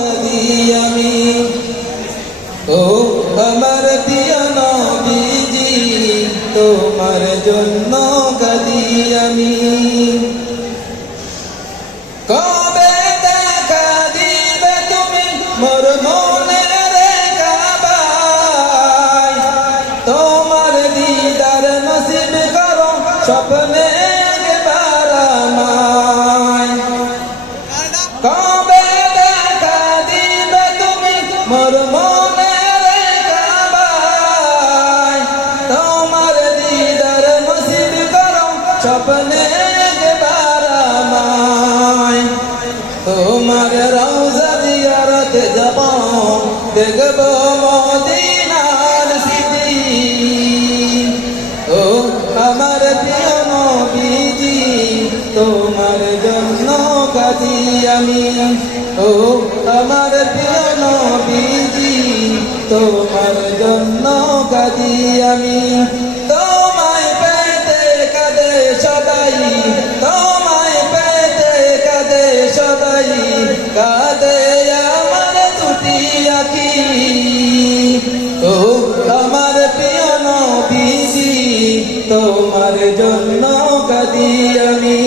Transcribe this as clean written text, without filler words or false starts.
কাঁদি আমি। ও আমার প্রিয় নবীজি তোমার জন্য কাঁদি আমি। কবে দেখা দিবে তুমি মোর মনের কাবায়, তোমার দিদার নসিব করো স্বপ্নে একবার আমায়। কবে দেখা দিবে তুমি মোর মনের কাবায়, তোমার দিদার নসিব করো স্বপ্নে একবার আমায়। তোমার রওজা জিয়ারতে যাব, দেখব মদিনার স্মৃতি। ও আমার প্রিয় নবীজি তোমার জন্য কাঁদি আমি। ও আমার প্রিয় নবীজি তোমার জন্য কাঁদি আমি। তোমায় পেতে কাঁদে সবাই, তোমায় পেতে কাঁদে সবাই, কাঁদে আমার দুটি আঁখি। ও আমার প্রিয় নবীজি তোমার জন্য কাঁদি আমি।